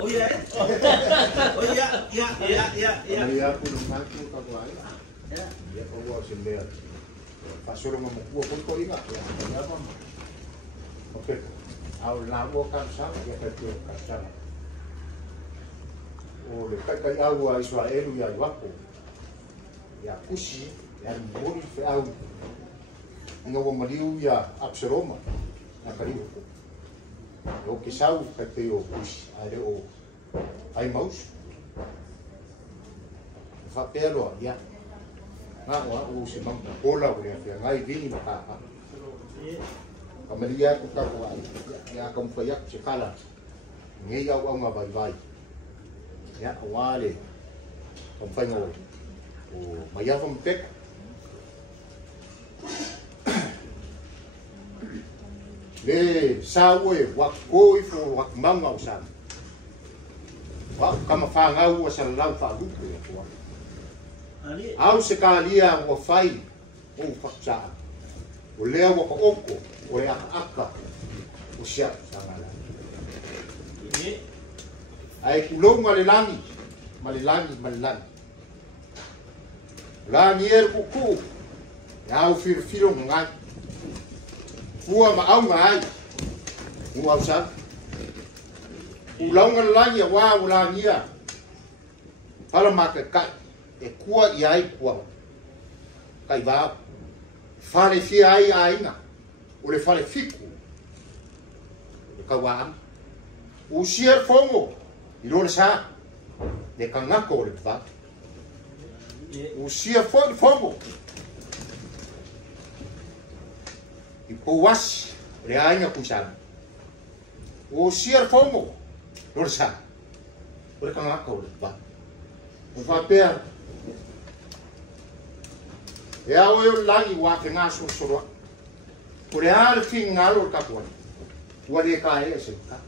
Oh iya. Oh iya, iya. Iya, aku nunggu tak lain. Ya, dia bawa sendiri. Pasur memukul pun kau ingat ya, apa? Oke, awal lalu kan sama ya betul kan sama. Oh, dekat awal Israel ya waktu. Ya kusi, ya boleh fau. Ngawa maliu ya Absalom. Nakariu. O kisau kate o kusi, ale o ai maus. Fa pero ya. Nga o si mam bola o ya ngai vini maka. Kamalia ko ka ko ya kam fayak chikala. Ngai au au nga bai. Ya wale. Kam fa ngo. O maya vom pek. Le sawe wak koi fo wak manga usan. Wak kama fa ngau sa lau fa lu ko ya. Au sekalia wa fai o faksa. O lea wa ko oko o le aka o sia sangala. Ai kulonga le langi, malilangi. Langi er kuku. Ya o firo ngai. Fua ma au ngai. Ngau sa. Ulonga langi wa ulangia. Hala maka kai. E kua i ai kua. Kai va. Fale fi ai ainga. O le fale fiku. O kawaam. O sier fongo. I lona sa. Ne kangako o le va. O sier fongo. I pouasi. Le ainga kusana. O sier fongo. Lona sa. O le kangako o le va. O va pea. E au eu langi wa ke ngā sorosoroa. Kore ale ki ngalo kapuani. Ua le ka e se ka.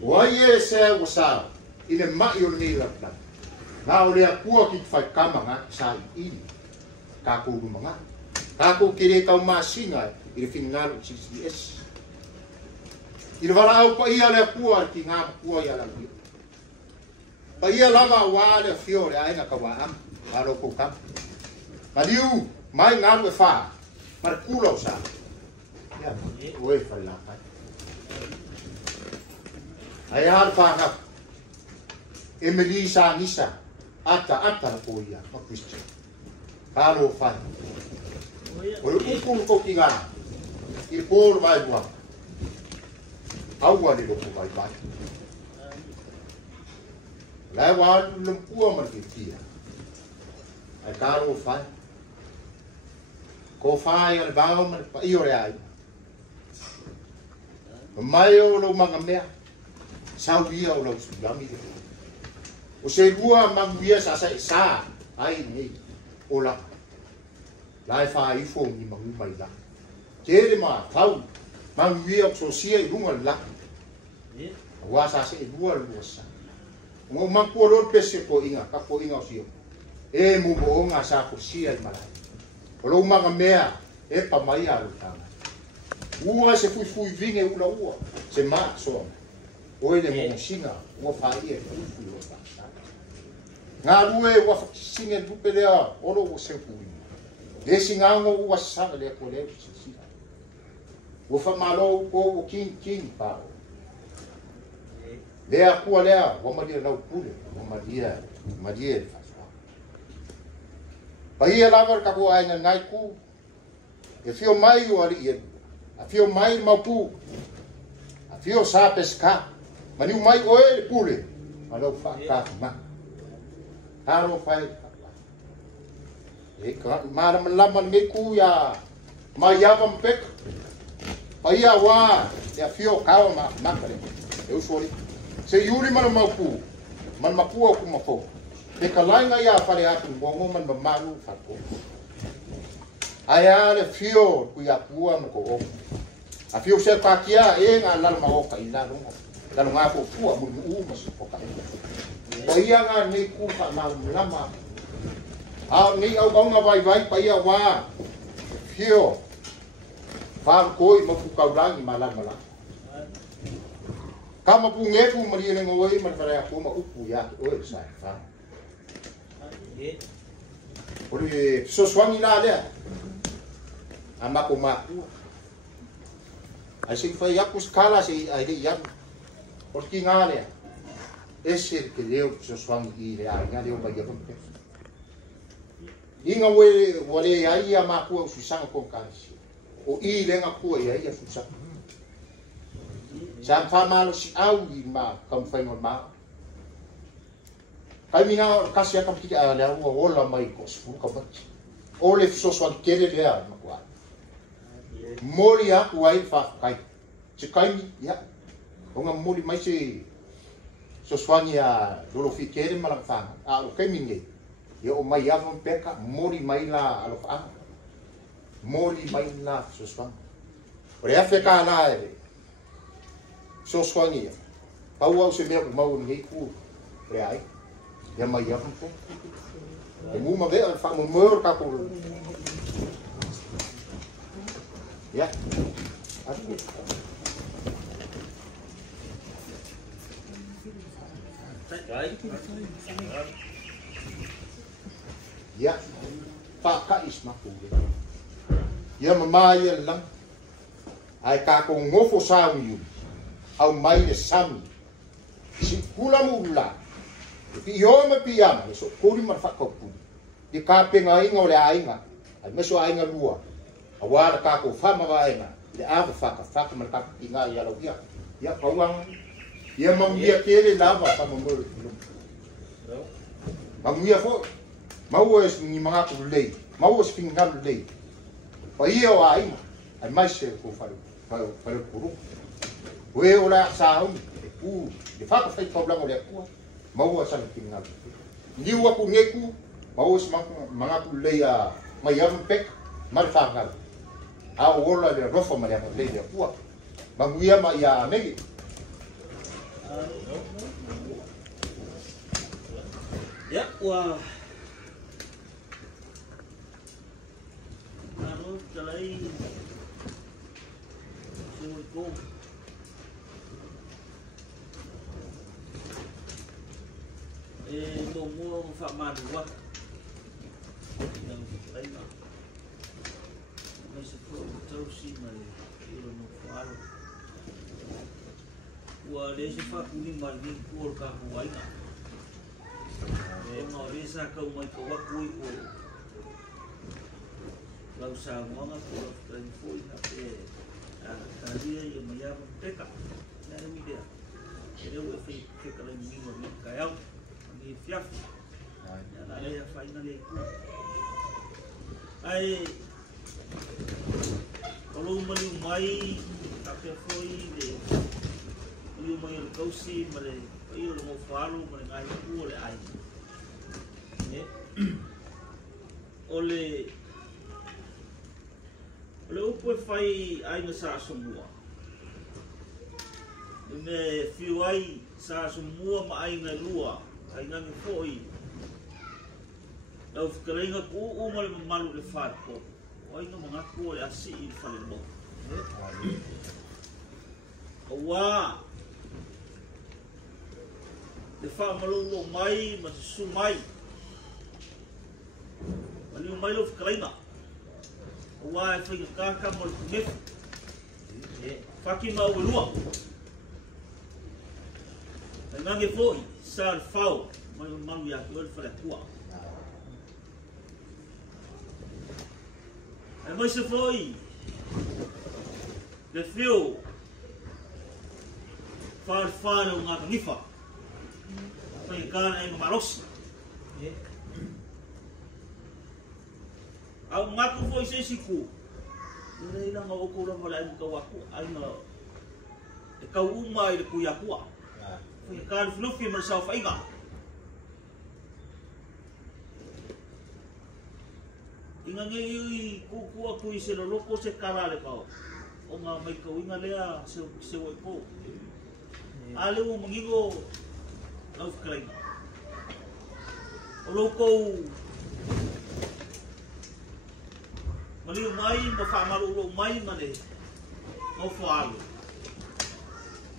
Ua e se ua sa. I le mai o le ni lapna. Nā o le a kua ki whai kamanga sa i ini. Ka kūru manga. Ka kū kere kau māsinga i le whini ngalo CCS. I le wala au pa ia le a kua ki ngā kua i ala kia. Pa ia lava wa le fio le aina ka wa am. Alo kou kam. Maliu, mai ngā e wha. Mara kūlau sa. Ia, oe whai la kai. Ai hara whanga. Emily sa nisa. Ata na ko ia. Ma Christian. Kalo whai. Oe ukulu ko ki ngā. I pōru vai bua. Aua ni loko vai vai. Lai wānu lumpua man ki tia. Ai kalo whai. Ko whai ane vāo man pa iore ai. Mai o lo manga mea. Sau ia o lo sulami. O se rua manguia sa sa sa. Ai nei. O la. Lai whai ifo ni mangu mai la. Tere ma whau. Manguia o so sia i runga la. Wa sa se i rua sa. Ngo mangkua lor pese po inga. Ka po inga o sio. E mu mo nga sa ko sia i malai. O lo manga mea, e pa mai alu tanga. Ua se fui vinge ula ua, se maa soa. Oe le mo singa, ua whai e fui o tanga. Ngā rue ua singe lupe lea, olo ua se fui. Le singango ua sanga lea ko leo si singa. Ua whamalo ko o king pao. Lea kua lea, ua maria lau pule, ua maria le wha. Paia lava ka ko ai ngai ku. E fio mai o ali e. A fio mai mapu. A fio sa pesca. Mani mai o e pule. Alo fa ka ma. Haro fai. E ka mara lama ngai ku ya. Mai ya vam pek. Paia wa. E fio ka ma kare. E usori. Se yuri mana mapu. Man mapu ku mafo. Te kalainga ia whare atu ngongo man mamaru whako. Ai ale fio kuia pua mo ko o. A fio se pakia e ngā lala maoka I nā runga. Lalo ngā po pua mo mas poka. O ia ngā nei ku wha nā lama. A nei au kaunga vai pa ia wā. Fio. Whāru koi ma pu kaurangi ma lama. Kama pu ngefu maria nengo oi ma whare ako ma upu ia oi sai wha. Ori soswangi nā lea. Amako maku. Ai se fai aku skala se ai de yam. Porque ngale. Esse que leu soswangi I le ai ngale o ba yam. Inga wale ai ya maku o susanga ko kansi. O I le nga ku ai ya susanga. Sam fa malo si au I ma kam fai ngol ma. Kai mina kasi ya kam ki ale o ola mai ko fu ka ba. Ole soswangi kere le ai ma ku. Mori aku ai fa kai. Se kai ya. Onga mori mai se soswangi a dolo fikere malang fa. A o kai minge. Ye o mai avon peka mori mai la alo fa. Mori mai la soswangi. Ore a feka na e. Soswangi. Pau au se me ko mau ni ku. Ore ai. Ya mai avon pe. E mu ma ve fa mo mor ka ko. Ya. Ya. Pak ka isma ku. Ya mamaya lang. Ai ka ko ngofo sa yu. Au mai de sami. Si kula mula. Pi yo ma piam so kuri mar fa ko pu. Di ka pe ngai ngole ainga. Ai meso ainga lua. Awara ka ko fama vaina le ava faka mar ka inga ya lo ya kawang ya mamia kele lava fama mo mamia fo mau es ni manga ko lei mau es fingal lei pa io ai mai se ko faru kuru we ora sa u de faka fai problema le ku mau sa fingal ni wa ku ngeku mau es manga ko lei a mai avan pek mal faka a ola le rofa ma le le pua banguia ma ia megi ya wa aro talai semua ko mo fa ma wa yang lain mas ko tausi mai ilo no faro wa le se fa kuni mai ni ko ka huai na no le sa ka mai ko wa kui o lau sa mo na ko tren foi na pe a dia yo me llamo teca na mi idea ele o fe que ka le mi mo ka yau ni fiaf na le fa ina le ku ai kalau mali mai tak foi de mali mai el kausi male ai lo mo falo male ngai ku le ai ole o po fai ai na sa somua me fiu ai sa somua ma ai na lua ai na ni foi au fkalenga ku o mal malu le fat ko oi no mga ko le asi I fale mo wa le fa malu lo mai ma su mai malu mai lo fkalenga wa fa ka mo ne faki ma ulua nange foi sal fau malu ya ko fale tua mas se foi le fio far uma nifa foi cara em maros au maku foi se siku ele não o ko la mala ko wa ku ai no e ka uma ile ku ya ku foi cara flufi mas só faiga ngangi ku aku se lo loko se kala le pau. O nga mai ka winga lea se wai po. Ale o mangigo lau kalai. O loko mali mai ma fa malu lo mai mane. O falo.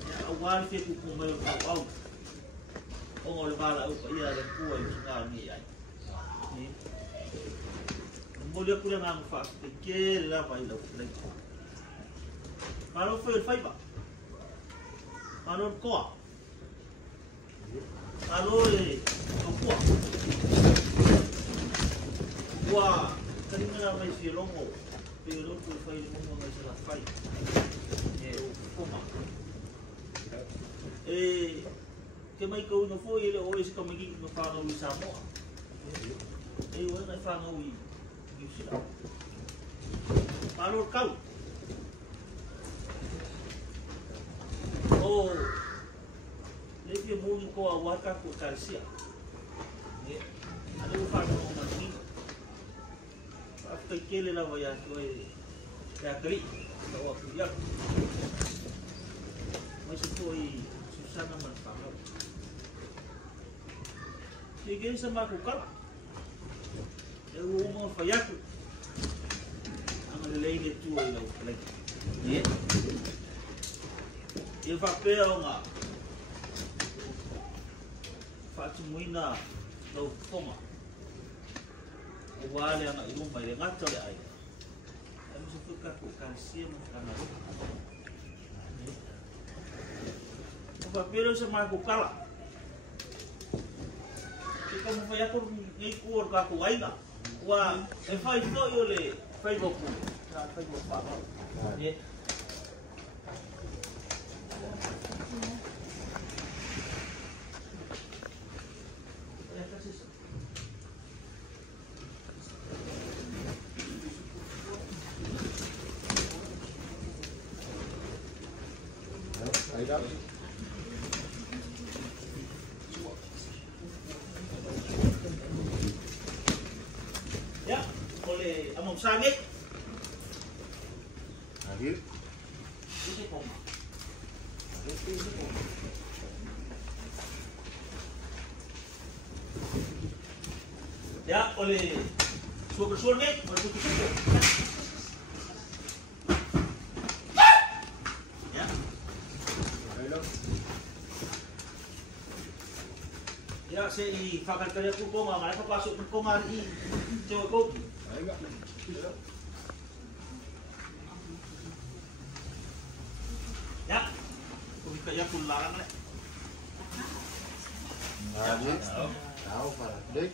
Ya awal fe ku mai au. O le bala o pa ia le ku ai nga ni ai. Mulai aku dah ngang fak, kecil lah bayi lau lagi. Kalau fail ba, kalau kuat, kalau kuat, wah, kan mana mai filongo, filongo fail mongo mai salah fail. Koma. Kemai kau no foi ele hoje como que no fala o Samoa. Wala fala o Kalau kau, oh, lebih mungkin kau awak aku kalsia. Ada ufak orang ni, apa kele lah wajah kau ya kali, awak kuliah, masih kau susah nama faham. Jadi sama aku kalah. Umur fayaku, ang lelaki tu ay lau lagi. Ni, yung papel nga, fatumuina lau koma, uwali ang ilong may lengat kali ay. Ano suka ko kalsiyum kana. Yung papel sa mga kukala. Kita mo fayaku ngikur ka kuway na. Wah, fai to yo le fai boku. Na fai boku pa. Ye. Sangit. Hadir. Isi koma. Ya, oleh suami, bersuku-suku. Ya. Ya, saya fakar kerja ku koma, mereka masuk ke koma ini, cewek kau. Ya, kita ya pulang le. Ngaji, tahu para dek.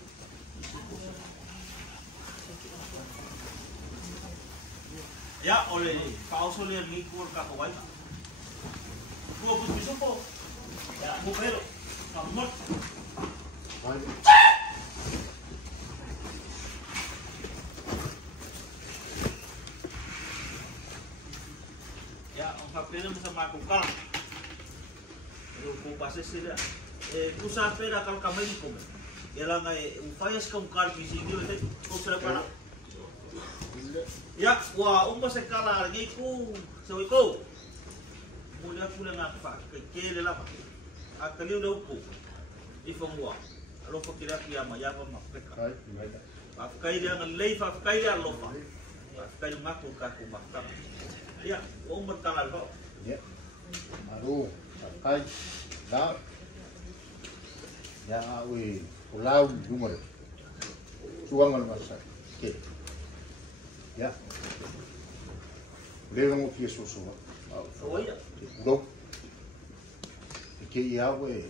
Ya, oleh kau soleh ngikur ka kawai. Gua pun bisa po. Ya, gua pero. Kamu. Papel sama aku kal, aku pasal sila. Kau sampai dah kalau kamu ini kau, ialah ngai upaya sekam kal misi ni, kau sudah pernah. Ya, wah, saya kalah lagi ku, sewi ku. Mulai aku dengan apa? Kekele lah, aku ni udah upu. Ifong wah, kalau kau kira dia maya apa makka. Pakai dia ngelai, pakai dia lupa. Pakai ngaku kaku makka. Ya, berkalah kau. Ya, aduh, pakai, dah, ya, we, pulau jumur, suangan masa, okay, ya, lewat mungkin susu, oh iya, pulau, okay, ya, we,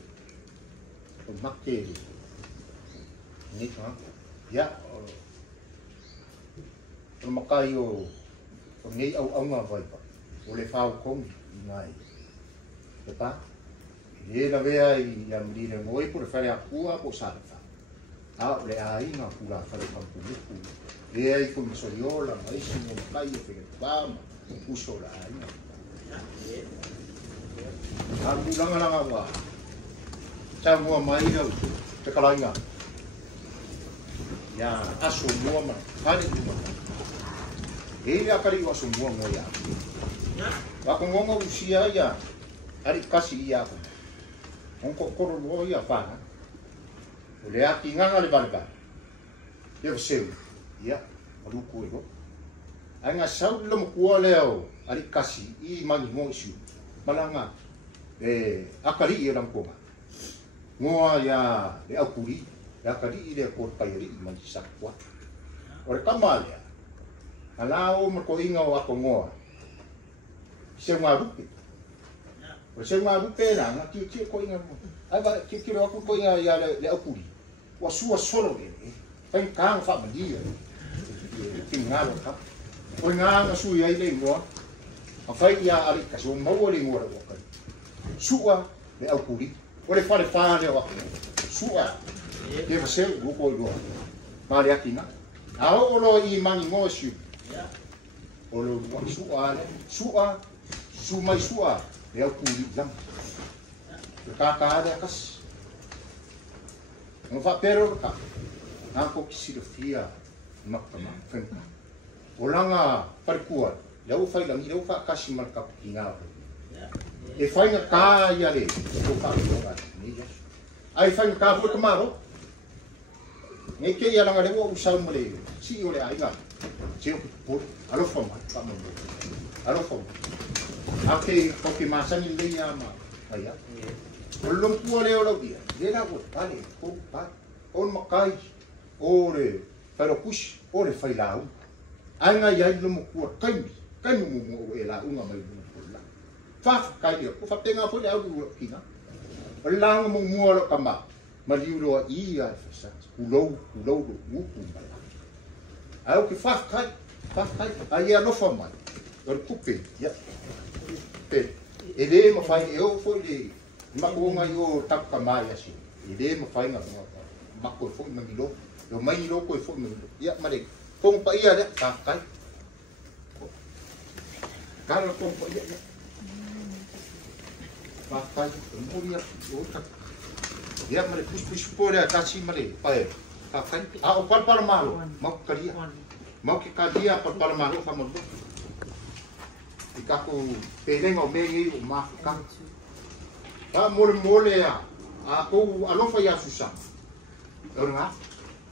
makai, ni kan, ya, makai yo. Ngai au nga vai pa ole fau kom ngai ta ye na ve ai ya mli ne moi por fare a cua po salta a ole ai nga pula fare pa pu ye ai kom soriola mai sino kai e fe pa uso la ai a pula nga wa ta mo mai do te kalainga ya aso mua ma kali mua ele akari aso mua mo ya wa ko ngongo usia ya ari kasi ya ko onko koro lo ya fa o le aki nganga le balba ye seu ya alu ko ego anga sau lo mo ko leo ari kasi I mani mo isu malanga akari e lang ko ngoa ya le akuri ya kari ile ko pairi man sakwa ore kamalea alao mo ko inga wa ko ngoa se ngarupe o se ngarupe na nga ki ko inga ai ba ki ro ko inga ya le akuri wa sua solo le pen kang fa ma dia ki ngalo ka o nga su ya ile ngoa a fai ya ali ka so mo le ngoa ko ka sua le akuri ore fare fare wa sua ke va ser grupo igual mari aqui na ao lo I mani ngosiu o lo sua su mai sua le akuri jam ka de kas no fa pero ka na ko kisilofia makama fenka olanga parkua le o fai langi le o fa kasi marka kinga e fai na ka ya le o fa ni ya ai fai na ka fu kamaro ne ke ya langa le o usau mo le si o le ai ga si o por alo fo ma pa mo alo fo ake ko ki masani le ya ma ai ya o lo pu le o lo dia le na ko pale ko pa on makai ore pero push ore fai la anga ya lo mo ku kai mo e la unga mai fa kai dia ko fa tenga fo le au kina lang mo mo kama maliuro I ai fa ulo do upu bala au ki fa kai ai ya no fa mai or kupe ya pe ele mo fai eu fo le ma ko ngai o tak mai asi ele mo fai na ma ko fo na milo lo mai lo ko fo na ya mare fo pa ia de ta kai kalo ko pa ia papai muria outra ya mare pus por a kasi mare pai papai a o para malo mau que cadia para malo fa mo ikaku peleng o mengi o ma ka a mole a ko alo fa ya susa ora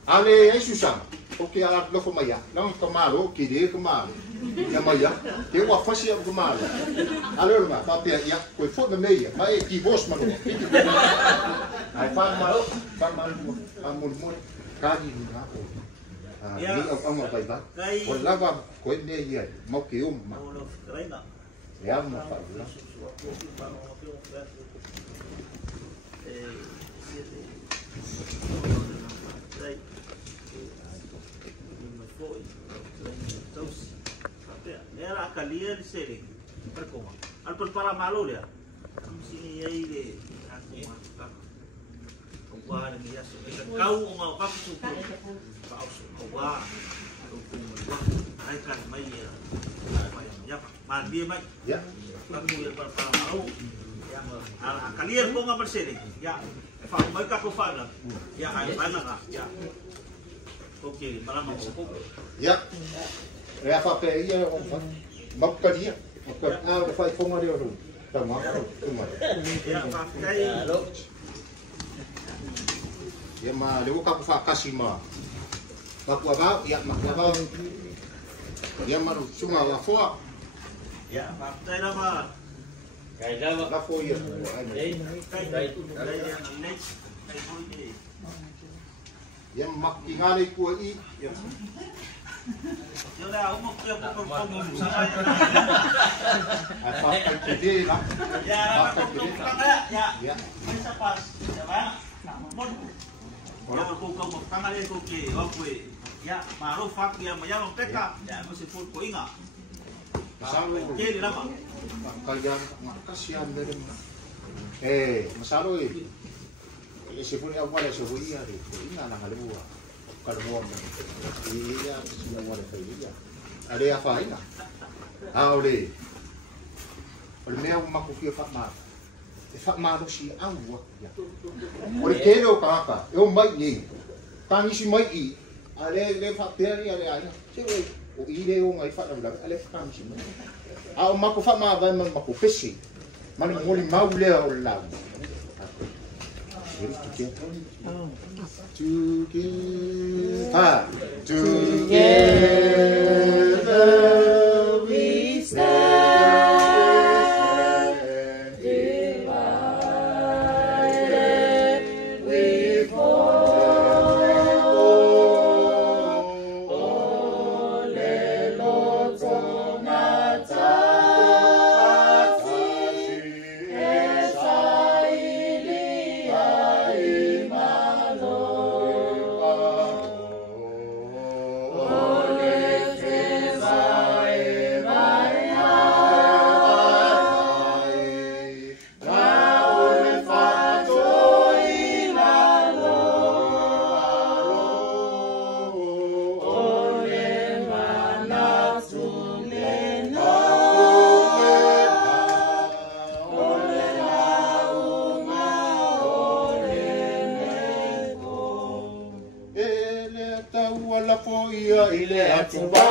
ale ai susa o que a lo fa maya não ka malo que de ka malo ya maya que o fasi o malo ale ma pa pe ya ko fo de meia mai ki vos ma ai fa malo mo ka ni na o ni o ma pai ba o lava ko ne ya mo que o ma ya mo fa la era kalia di sini perkoma al para malo dia sini ya ile aku makan kau ni ya kau mau kau suku kau suku ai kan mai ya mandi mai ya aku ya para malo ya al kalia ko nga bersini ya fa mai ka ko fa ya ai mana ya okey malam aku ya ya fa pe ia o fa makkadia ko a fa fo ngari o ta ma ya fa kai ya ma le ka fa kasima ba ku ba ya ma ba ya ma sunga wa fo ya fa kai la ma Kai dawa la fo ya kai ya makingale ku I ya yo la umo que por sama apa kede la ya bisa pas ya ba mon ya ko ko kangale ko ke opwe ya maro fak ya maya peka ya mesti full ko inga masalo ke lama kalian kasihan dari masalo se pone agua de cebolla de ina na galua carbón y ya se agua de cebolla are a faina aure o meu ma ko fi fa ma do si agua ya o kero kaka eu mai ni tani si mai I Ale fa peri ale ai. Sewe o ile o ngai fa na la ale fa kam sima. A o mako fa ma vai ma mako pesi. Mani ngoli mau le o la. Together we stand, divided we fall. Ole Lord Sonata, ile atuba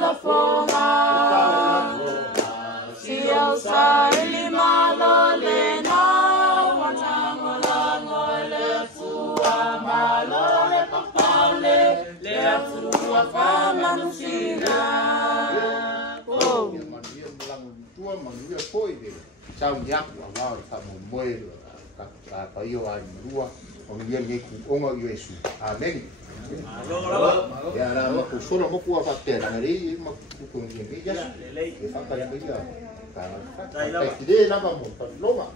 la forma si osa elimalo le no watangola ngole fua malo le papale le fua fama nusina oh mania melang tua mania foi de sau yak wa wa fa mo moi ka pa yo ai lua o ngia ngi ku onga yesu amen. Ya la mo ku solo mo ku fa te na ri mo ku ngi ngi ya ke fa ka ngi ya ka ka de na ba mo fa lo ma